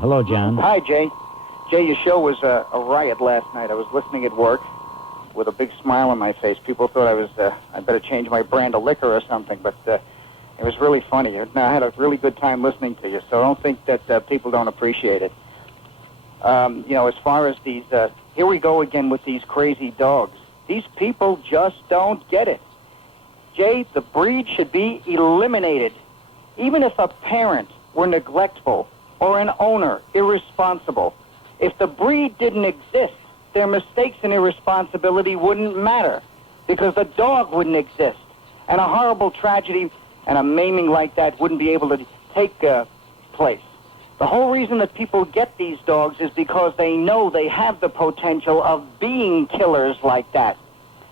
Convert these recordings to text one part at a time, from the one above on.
Hello, John. Hi, Jay. Jay, your show was a riot last night. I was listening at work with a big smile on my face. People thought I better change my brand of liquor or something, but it was really funny. I had a really good time listening to you, so I don't think that people don't appreciate it. As far as these, here we go again with these crazy dogs. These people just don't get it. Jay, the breed should be eliminated. Even if a parent were neglectful or an owner irresponsible, if the breed didn't exist, their mistakes and irresponsibility wouldn't matter because the dog wouldn't exist. And a horrible tragedy and a maiming like that wouldn't be able to take place. The whole reason that people get these dogs is because they know they have the potential of being killers like that.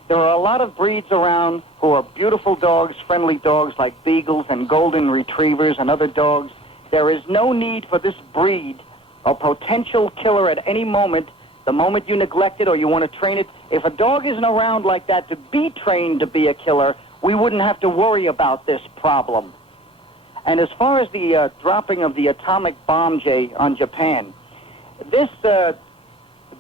There are a lot of breeds around who are beautiful dogs, friendly dogs like beagles and golden retrievers and other dogs. There is no need for this breed, a potential killer at any moment, the moment you neglect it or you want to train it. If a dog isn't around like that to be trained to be a killer, we wouldn't have to worry about this problem. And as far as the dropping of the atomic bomb, Jay, on Japan, this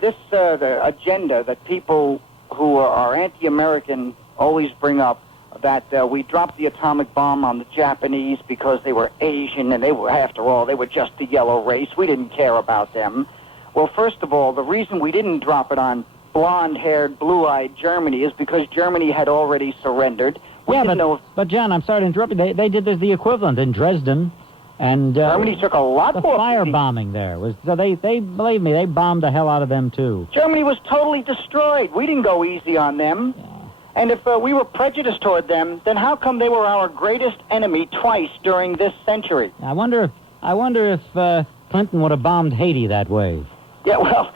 agenda that people who are anti-American always bring up, that we dropped the atomic bomb on the Japanese because they were Asian and they were, after all, they were just the yellow race. We didn't care about them. Well, first of all, the reason we didn't drop it on blonde-haired, blue-eyed Germany is because Germany had already surrendered. But John, I'm sorry to interrupt you. They did the equivalent in Dresden, and Germany took a lot the more firebombing there was. So they believe me, they bombed the hell out of them too. Germany was totally destroyed. We didn't go easy on them. Yeah. And if we were prejudiced toward them, then how come they were our greatest enemy twice during this century? I wonder if Clinton would have bombed Haiti that way. Yeah, well,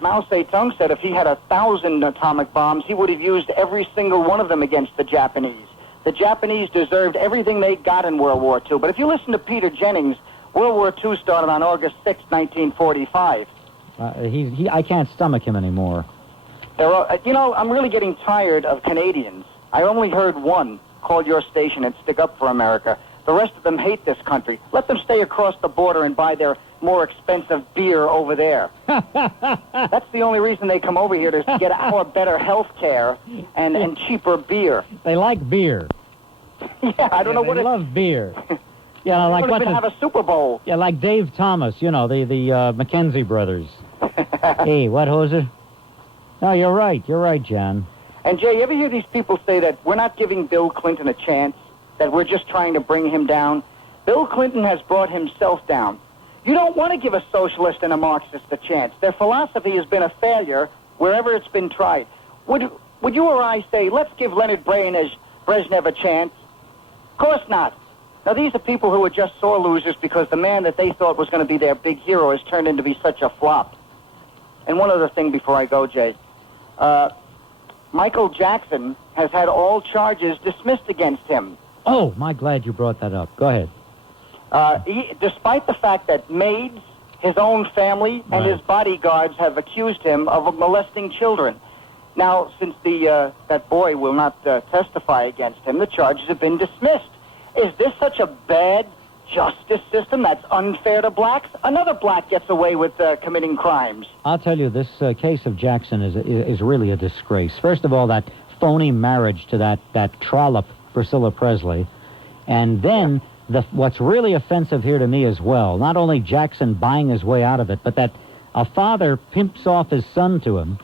Mao Zedong said if he had 1,000 atomic bombs, he would have used every single one of them against the Japanese. The Japanese deserved everything they got in World War II. But if you listen to Peter Jennings, World War II started on August 6, 1945. I can't stomach him anymore. I'm really getting tired of Canadians. I only heard one call your station and stick up for America. The rest of them hate this country. Let them stay across the border and buy their more expensive beer over there. That's the only reason they come over here, to get our better health care and cheaper beer. They like beer. Yeah, I don't know what they love beer. Yeah, like what? They don't even have a Super Bowl. Yeah, like Dave Thomas, the McKenzie brothers. Hey, what, Hoser? No, you're right, John. And Jay, you ever hear these people say that we're not giving Bill Clinton a chance, that we're just trying to bring him down? Bill Clinton has brought himself down. You don't want to give a socialist and a Marxist a chance. Their philosophy has been a failure wherever it's been tried. Would you or I say, let's give Leonard Brezhnev a chance? Of course not. Now, these are people who are just sore losers because the man that they thought was going to be their big hero has turned into be such a flop. And one other thing before I go, Jay. Michael Jackson has had all charges dismissed against him. Oh, my glad you brought that up. Go ahead. Despite the fact that maids, his own family, and his bodyguards have accused him of molesting children. Now, since that boy will not testify against him, the charges have been dismissed. Is this such a bad justice system that's unfair to blacks? Another black gets away with committing crimes. I'll tell you, this case of Jackson is really a disgrace. First of all, that phony marriage to that trollop, Priscilla Presley, and then what's really offensive here to me as well, not only Jackson buying his way out of it, but that a father pimps off his son to him.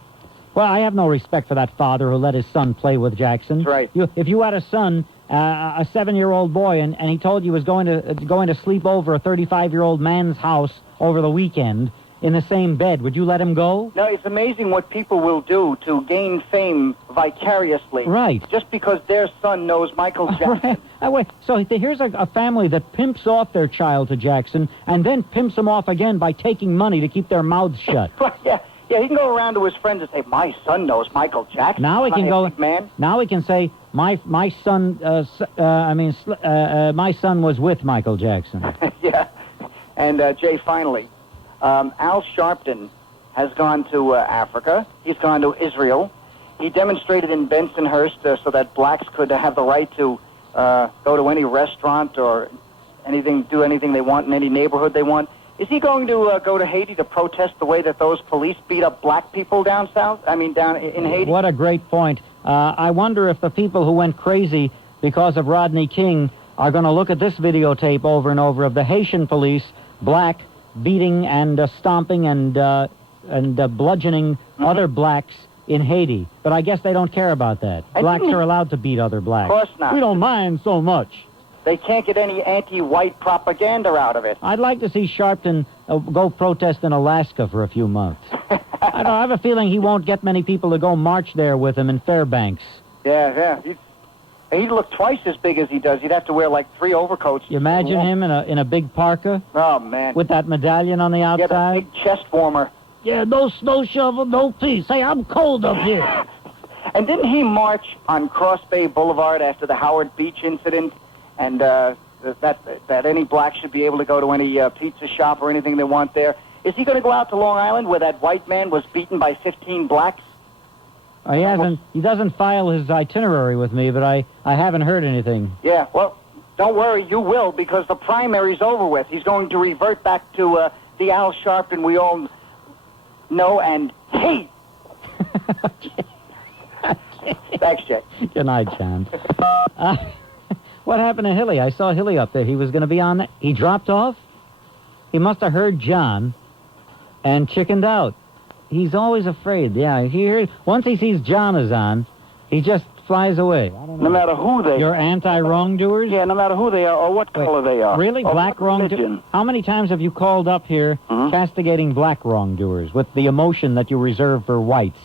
Well, I have no respect for that father who let his son play with Jackson. That's right. If you had a son, a 7-year-old boy, and he told you he was going to sleep over a 35-year-old man's house over the weekend in the same bed, would you let him go? No, it's amazing what people will do to gain fame vicariously. Right. Just because their son knows Michael Jackson. Right. So here's a family that pimps off their child to Jackson and then pimps him off again by taking money to keep their mouths shut. Yeah, he can go around to his friends and say, my son knows Michael Jackson. Now he can go. Man. Now he can say, my son was with Michael Jackson. Yeah. And Jay, finally, Al Sharpton has gone to Africa. He's gone to Israel. He demonstrated in Bensonhurst so that blacks could have the right to go to any restaurant or do anything they want in any neighborhood they want. Is he going to go to Haiti to protest the way that those police beat up black people down south? I mean, down in Haiti? What a great point. I wonder if the people who went crazy because of Rodney King are going to look at this videotape over and over of the Haitian police, black, beating and stomping and bludgeoning other blacks in Haiti. But I guess they don't care about that. Blacks are allowed to beat other blacks. Of course not. We don't mind so much. They can't get any anti-white propaganda out of it. I'd like to see Sharpton go protest in Alaska for a few months. I have a feeling he won't get many people to go march there with him in Fairbanks. Yeah. He'd look twice as big as he does. He'd have to wear like 3 overcoats. You imagine him in a big parka? Oh, man. With that medallion on the outside? Yeah, that big chest warmer. Yeah, no snow shovel, no peace. Hey, I'm cold up here. And didn't he march on Cross Bay Boulevard after the Howard Beach incident? And that any black should be able to go to any pizza shop or anything they want there. Is he going to go out to Long Island where that white man was beaten by 15 blacks? He hasn't. He doesn't file his itinerary with me, but I haven't heard anything. Yeah, well, don't worry, you will, because the primary's over with. He's going to revert back to the Al Sharpton we all know and hate. Thanks, Jay. Good night, John. What happened to Hilly? I saw Hilly up there. He was going to be on. He dropped off. He must have heard John and chickened out. He's always afraid. Yeah, once he sees John is on, he just flies away. I don't know. No matter who they are. You're anti-wrongdoers? Yeah, no matter who they are or what color they are. Really? Black wrongdoers? How many times have you called up here castigating black wrongdoers with the emotion that you reserve for whites?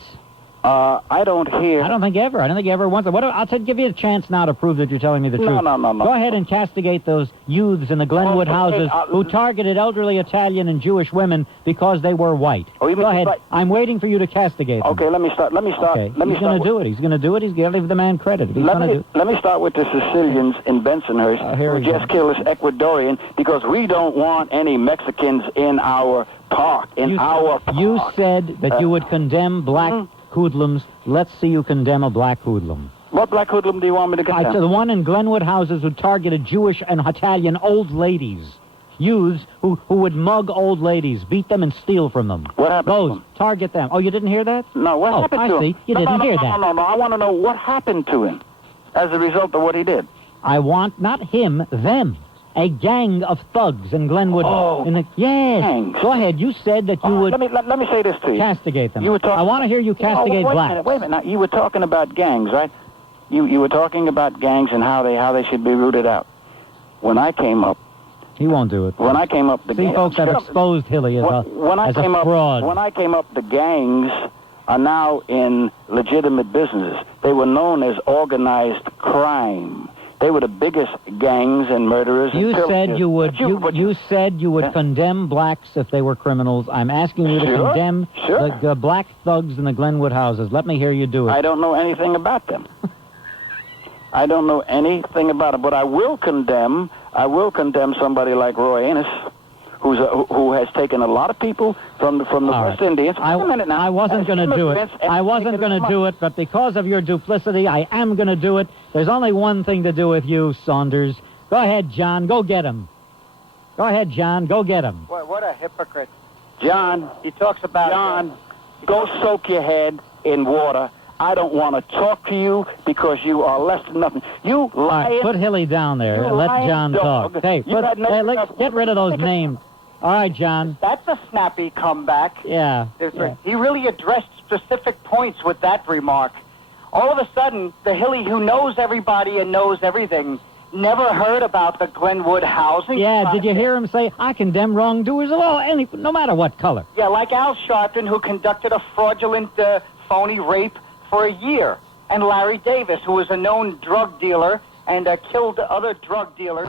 I don't hear... I don't think ever. I don't think ever once. I'll give you a chance now to prove that you're telling me the truth. No. Go ahead and castigate those youths in the Glenwood houses who targeted elderly Italian and Jewish women because they were white. Go ahead. I'm waiting for you to castigate them. Okay, let me start. Okay. He's going to do it. He's going to do it. He's going to give the man credit. Let me start with the Sicilians in Bensonhurst who just killed this Ecuadorian because we don't want any Mexicans in our park, You said that you would condemn black hoodlums. Let's see you condemn a black hoodlum. What black hoodlum do you want me to condemn? The one in Glenwood houses who targeted Jewish and Italian old ladies. Youths who would mug old ladies, beat them and steal from them. What happened to them? Target them. Oh, you didn't hear that? No, what happened to him? I see. You didn't hear that. No. I want to know what happened to him as a result of what he did. I want, not him, them. A gang of thugs in Glenwood. Yes. Gangs. Go ahead. You said that you would... Let me say this to you. Castigate them. You were talking... I want to hear you castigate blacks. Wait a minute. Now, you were talking about gangs, right? You were talking about gangs and how they should be rooted out. When I came up... He won't do it. When I came up... Folks have exposed Hilly as a fraud. When I came up, the gangs are now in legitimate businesses. They were known as organized crime. They were the biggest gangs and murderers. You said you would. You said you would condemn blacks if they were criminals. I'm asking you to condemn the black thugs in the Glenwood houses. Let me hear you do it. I don't know anything about them. I don't know anything about it, but I will condemn somebody like Roy Ennis, who has taken a lot of people from the West Indians. I wasn't going to do it. I wasn't going to do it, but because of your duplicity, I am going to do it. There's only one thing to do with you, Saunders. Go ahead, John. Go get him. Go ahead, John. Go get him. What a hypocrite. John. He talks about... John, go soak your head in water. I don't want to talk to you because you are less than nothing. You lying... All right, put Hilly down there. Let John talk. Hey, get rid of those names. All right, John. That's a snappy comeback. Yeah. He really addressed specific points with that remark. All of a sudden, the Hilly who knows everybody and knows everything never heard about the Glenwood housing. Yeah, did you hear him say, I condemn wrongdoers of all, no matter what color? Yeah, like Al Sharpton, who conducted a fraudulent, phony rape for a year. And Larry Davis, who was a known drug dealer and killed other drug dealers.